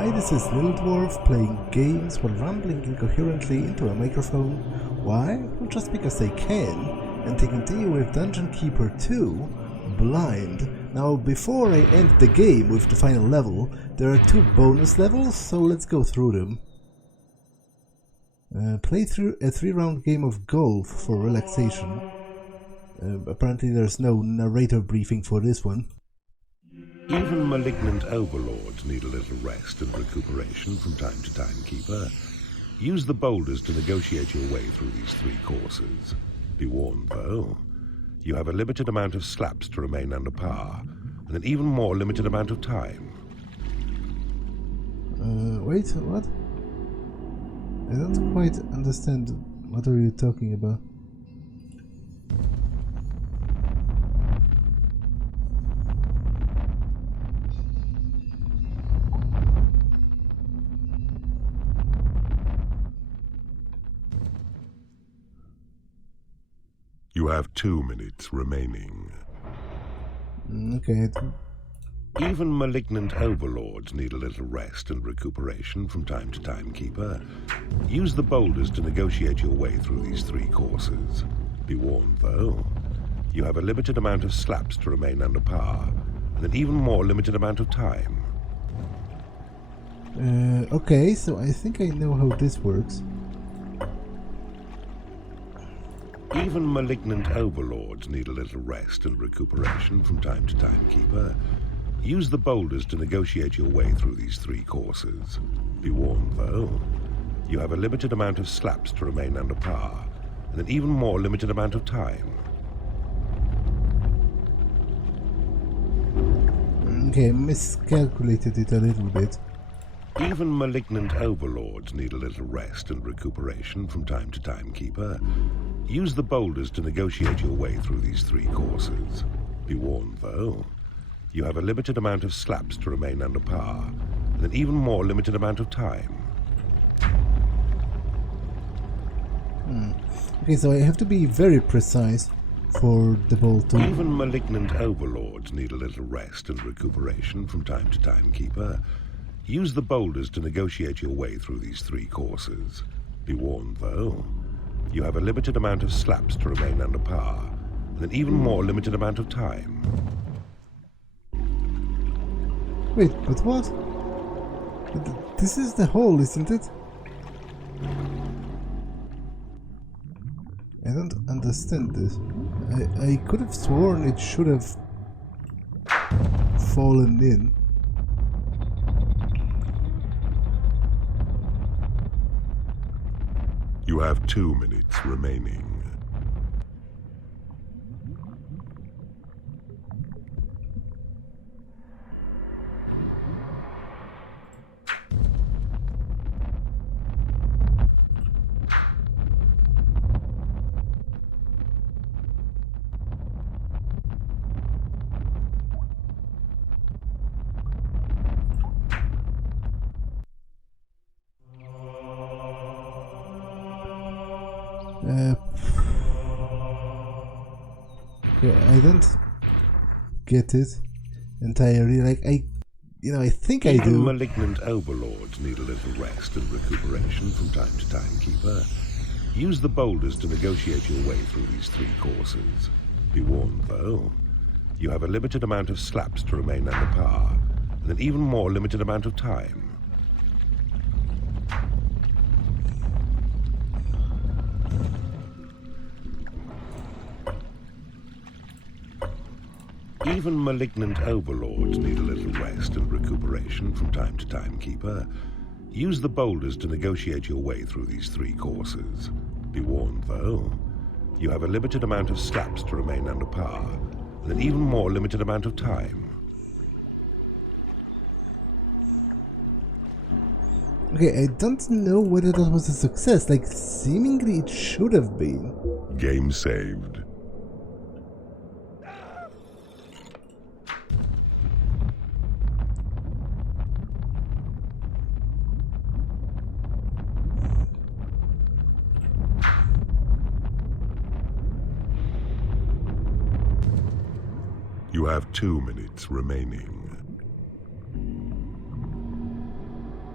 Hi, this is Little Dwarf playing games while rambling incoherently into a microphone. Why? Well, just because I can. And to continue with Dungeon Keeper 2, Blind. Now, before I end the game with the final level, there are 2 bonus levels, so let's go through them. Play through a 3-round game of golf for relaxation. Apparently there's no narrator briefing for this one. Even malignant overlords need a little rest and recuperation from time to time, Keeper. Use the boulders to negotiate your way through these 3 courses. Be warned, though. You have a limited amount of slaps to remain under par, and an even more limited amount of time. Wait, what? I don't quite understand. What are you talking about? You have 2 minutes remaining. Okay. Even malignant overlords need a little rest and recuperation from time to time, Keeper. Use the boulders to negotiate your way through these 3 courses. Be warned, though. You have a limited amount of slaps to remain under par, and an even more limited amount of time. Okay, so I think I know how this works. Even malignant overlords need a little rest and recuperation from time to time, Keeper. Use the boulders to negotiate your way through these 3 courses. Be warned, though. You have a limited amount of slaps to remain under par, and an even more limited amount of time. Okay, miscalculated it a little bit. Even malignant overlords need a little rest and recuperation from time to time, Keeper. Use the boulders to negotiate your way through these 3 courses. Be warned, though. You have a limited amount of slaps to remain under par, and an even more limited amount of time. Okay, so I have to be very precise for the ball to... Even malignant overlords need a little rest and recuperation from time to time, Keeper. Use the boulders to negotiate your way through these 3 courses. Be warned, though. You have a limited amount of slaps to remain under par, and an even more limited amount of time. Wait, but what? This is the hole, isn't it? I don't understand this. I could have sworn it should have fallen in. You have 2 minutes remaining. Okay, I don't get it entirely. Like, I think I do. Even malignant overlords need a little rest and recuperation from time to time, Keeper. Use the boulders to negotiate your way through these 3 courses. Be warned, though. You have a limited amount of slaps to remain under par, and an even more limited amount of time. Even malignant overlords need a little rest and recuperation from time to time, Keeper. Use the boulders to negotiate your way through these 3 courses. Be warned, though. You have a limited amount of slaps to remain under par, and an even more limited amount of time. Okay, I don't know whether that was a success. Like, seemingly it should have been. Game saved. You have 2 minutes remaining.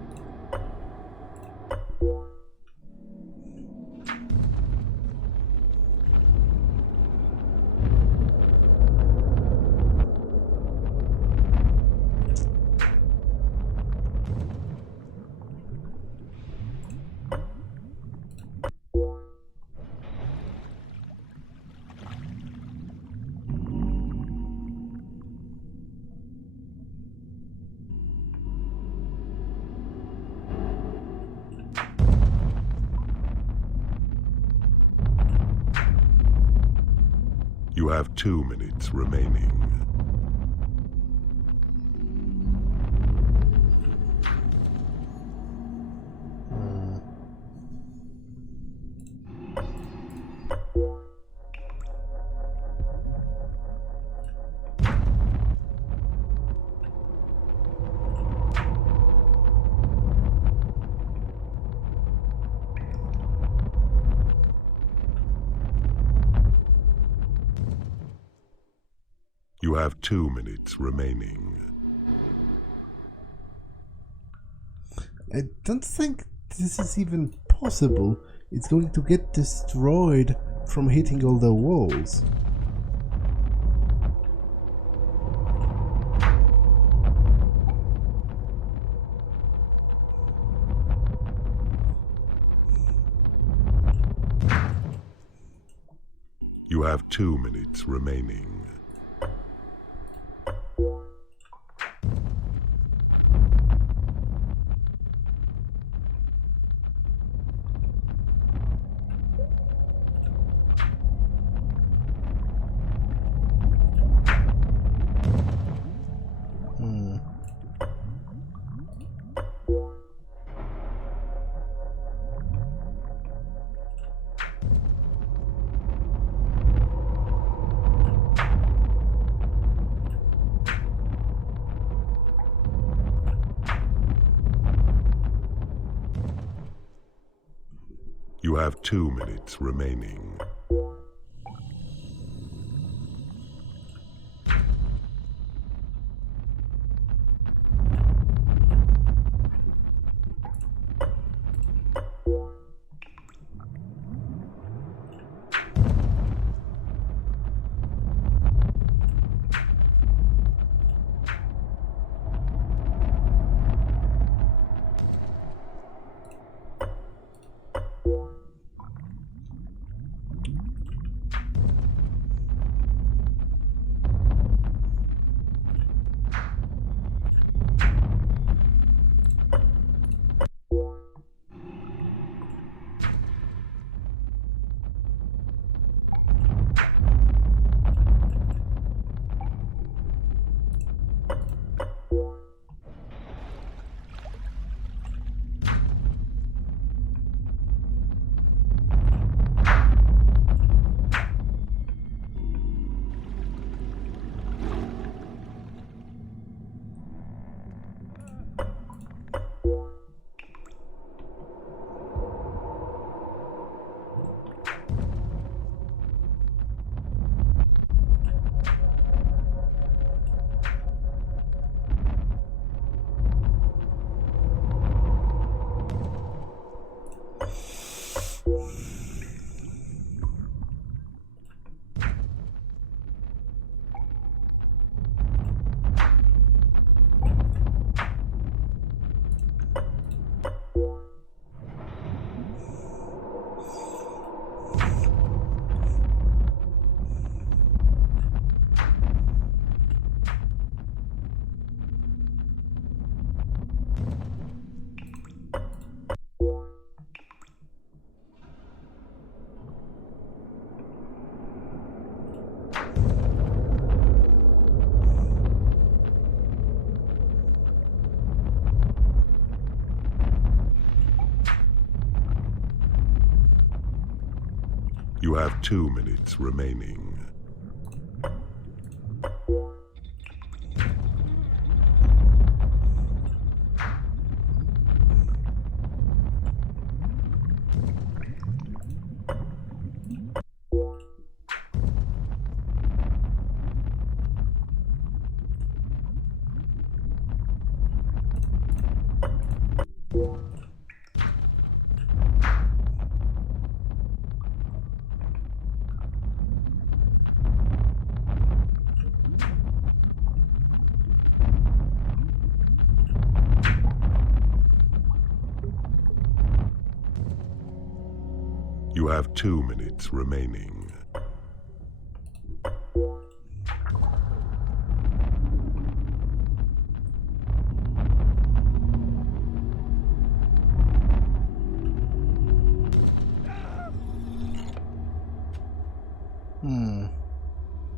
You have 2 minutes remaining. You have 2 minutes remaining. I don't think this is even possible. It's going to get destroyed from hitting all the walls. You have 2 minutes remaining. You have 2 minutes remaining. You have 2 minutes remaining. You have 2 minutes remaining.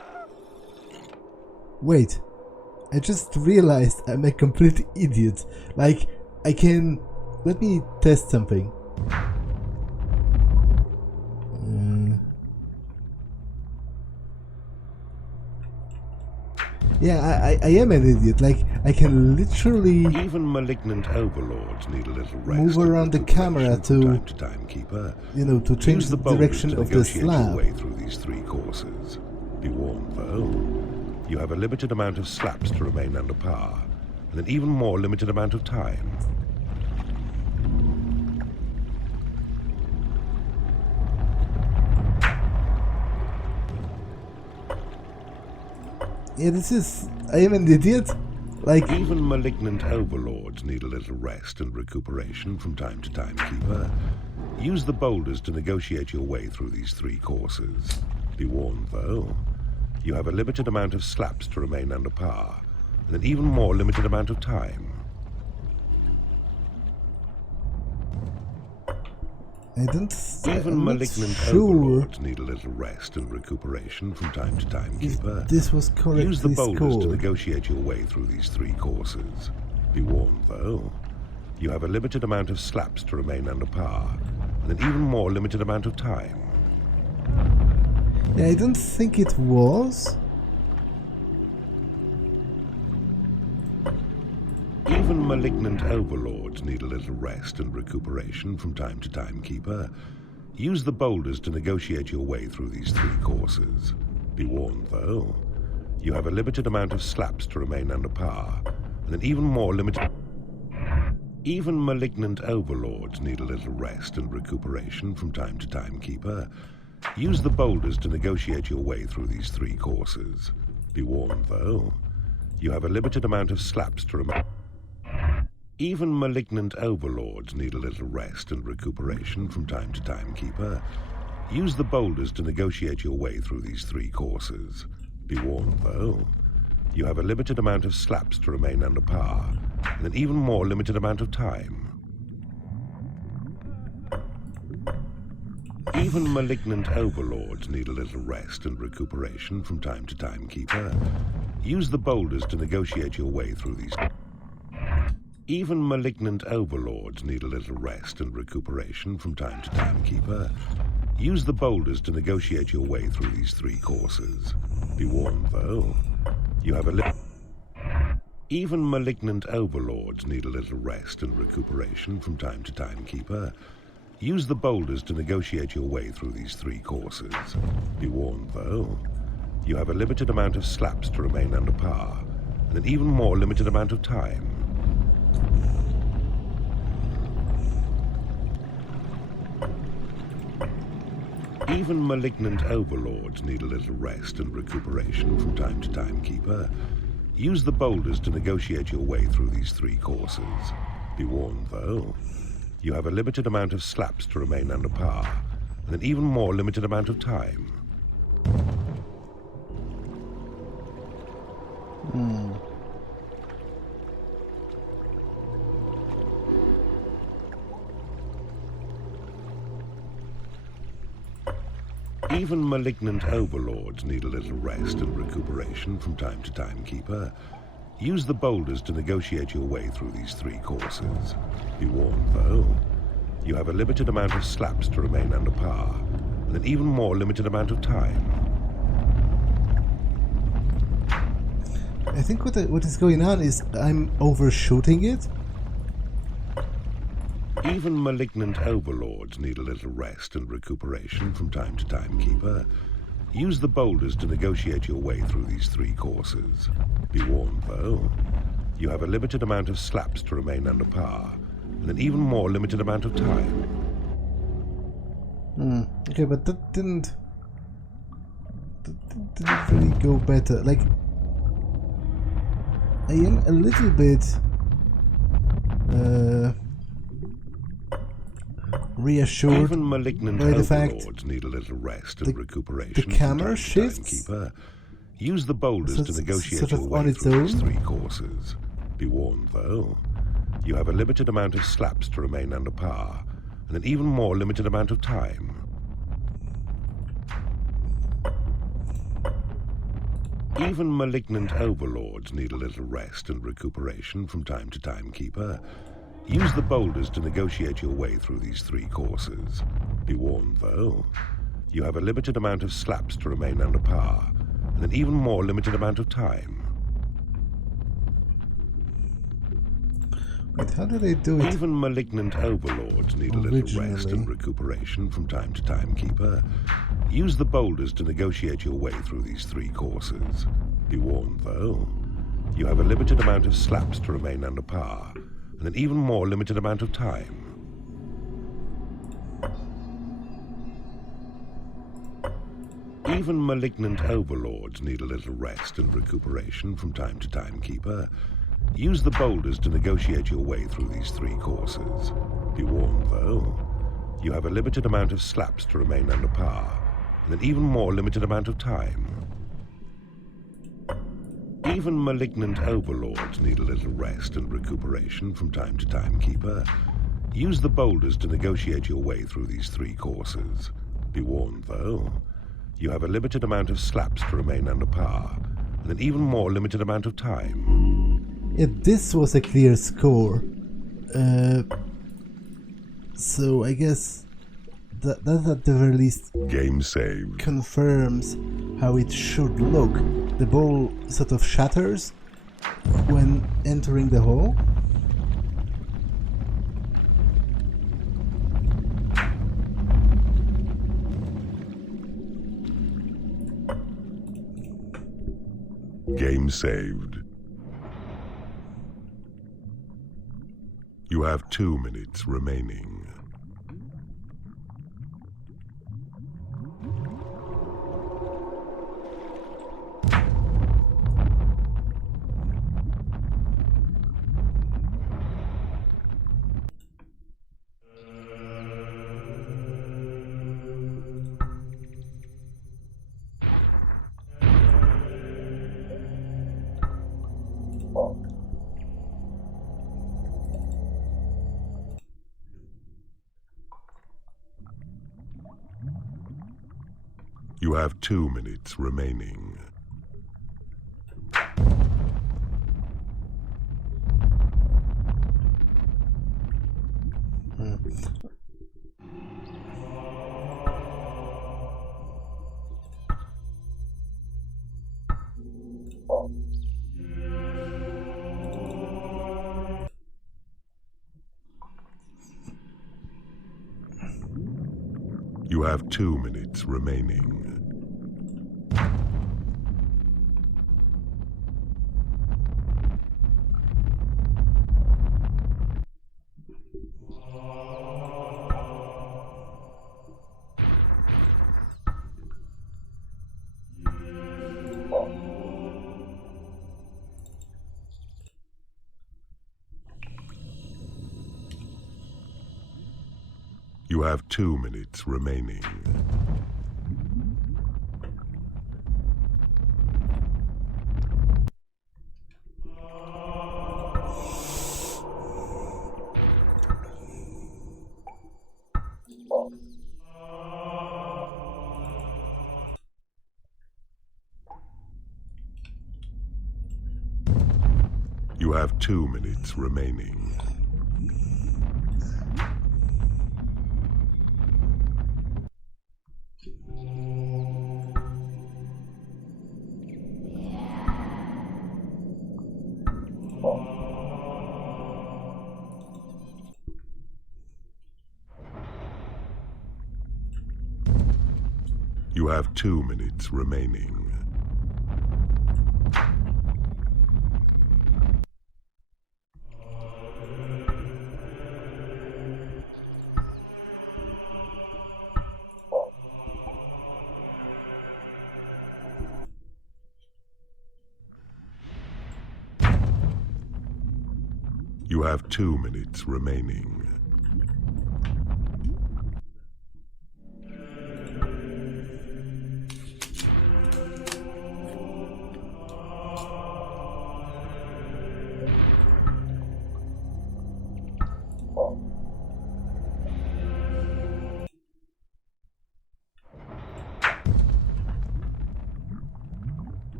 Wait, I just realized I'm a complete idiot. Like, I can... Let me test something. Yeah, I am an idiot. Like, I can literally... Even malignant overlords need a little rest. Move around the camera to time keeper. You know, to change the direction of the slab. Way through these three courses. Be warned, though. You have a limited amount of slaps to remain under par, and an even more limited amount of time. Yeah, this is... I am an idiot? Like... Even malignant overlords need a little rest and recuperation from time to time, Keeper. Use the boulders to negotiate your way through these three courses. Be warned, though. You have a limited amount of slaps to remain under par, and an even more limited amount of time. I don't... Even malignant overlords need a little rest and recuperation from time to time, Keeper. This was correctly Use the boulders scored. to negotiate your way through these three courses. Be warned, though. You have a limited amount of slaps to remain under par, and an even more limited amount of time. Yeah, I don't think it was. Even malignant overlords need a little rest and recuperation from time to time, Keeper. Use the boulders to negotiate your way through these three courses. Be warned, though. You have a limited amount of slaps to remain under par, and an even more limited... Even malignant overlords need a little rest and recuperation from time to time, Keeper. Use the boulders to negotiate your way through these three courses. Be warned, though. You have a limited amount of slaps to remain... Even malignant overlords need a little rest and recuperation from time to time, Keeper. Use the boulders to negotiate your way through these three courses. Be warned, though. You have a limited amount of slaps to remain under par, and an even more limited amount of time. Even malignant overlords need a little rest and recuperation from time to time, Keeper. Use the boulders to negotiate your way through these... Even malignant overlords need a little rest and recuperation from time to time, Keeper. Use the boulders to negotiate your way through these three courses. Be warned, though. You have a Even malignant overlords need a little rest and recuperation from time to time, Keeper. Use the boulders to negotiate your way through these three courses. Be warned, though. You have a limited amount of slaps to remain under par, and an even more limited amount of time. Even malignant overlords need a little rest and recuperation from time to time, Keeper. Use the boulders to negotiate your way through these three courses. Be warned, though. You have a limited amount of slaps to remain under par, and an even more limited amount of time. Even malignant overlords need a little rest and recuperation from time to time, Keeper. Use the boulders to negotiate your way through these three courses. Be warned, though. You have a limited amount of slaps to remain under par, and an even more limited amount of time. I think what is going on is I'm overshooting it. Even malignant overlords need a little rest and recuperation from time to time, Keeper. Use the boulders to negotiate your way through these three courses. Be warned, though. You have a limited amount of slaps to remain under par, and an even more limited amount of time. Okay, but that didn't really go better. Like, I am a little bit reassured Even malignant by the fact overlords need a little rest and recuperation. the camera from time to time, shifts Keeper. Use the boulders to negotiate sort of your way on its through these own. three courses. Be warned, though. You have a limited amount of slaps to remain under par, and an even more limited amount of time. Even malignant overlords need a little rest and recuperation from time to time, Keeper. Use the boulders to negotiate your way through these 3 courses. Be warned, though, you have a limited amount of slaps to remain under par, and an even more limited amount of time. Wait, how do they do it? Even malignant overlords need a little rest and recuperation from time to time, Keeper. Use the boulders to negotiate your way through these 3 courses. Be warned, though, you have a limited amount of slaps to remain under par, and an even more limited amount of time. Even malignant overlords need a little rest and recuperation from time to time, Keeper. Use the boulders to negotiate your way through these 3 courses. Be warned, though, you have a limited amount of slaps to remain under par, and an even more limited amount of time. Even malignant overlords need a little rest and recuperation from time to time, Keeper. Use the boulders to negotiate your way through these 3 courses. Be warned, though, you have a limited amount of slaps to remain under par, and an even more limited amount of time. If this was a clear score, so I guess that at the very least game saved confirms how it should look. The ball sort of shatters when entering the hole. Game saved. You have 2 minutes remaining. You have 2 minutes remaining. You have 2 minutes remaining. You have 2 minutes remaining. You have 2 minutes remaining. You have 2 minutes remaining. You have 2 minutes remaining.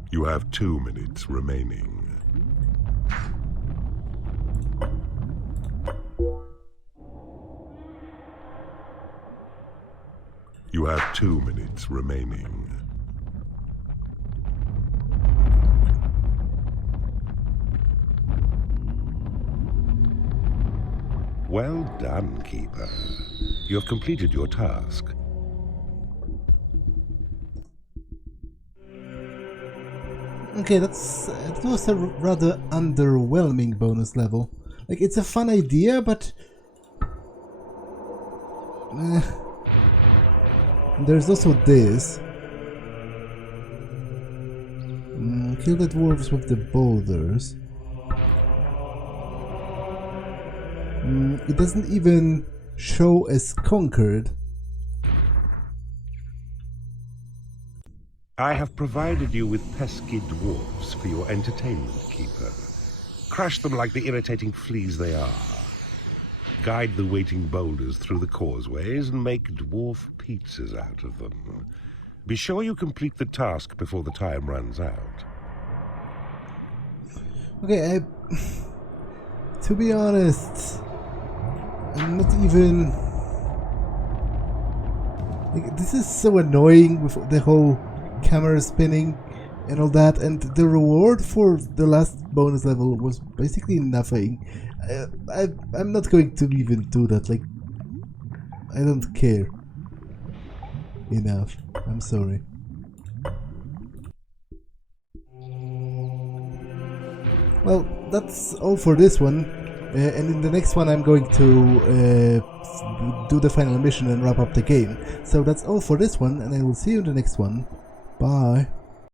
You have 2 minutes remaining. You have 2 minutes remaining. Well done, Keeper. You have completed your task. Okay, that was a rather underwhelming bonus level. Like, it's a fun idea, but there's also this. Kill the dwarves with the boulders. It doesn't even show as conquered. I have provided you with pesky dwarfs for your entertainment, Keeper. Crush them like the irritating fleas they are. Guide the waiting boulders through the causeways and make dwarf pizzas out of them. Be sure you complete the task before the time runs out. Okay, to be honest, I'm not even... Like, this is so annoying with the whole camera spinning and all that, and the reward for the last bonus level was basically nothing. I'm not going to even do that. Like, I don't care enough. I'm sorry. Well, that's all for this one, and in the next one I'm going to do the final mission and wrap up the game. So that's all for this one, and I will see you in the next one. Bye.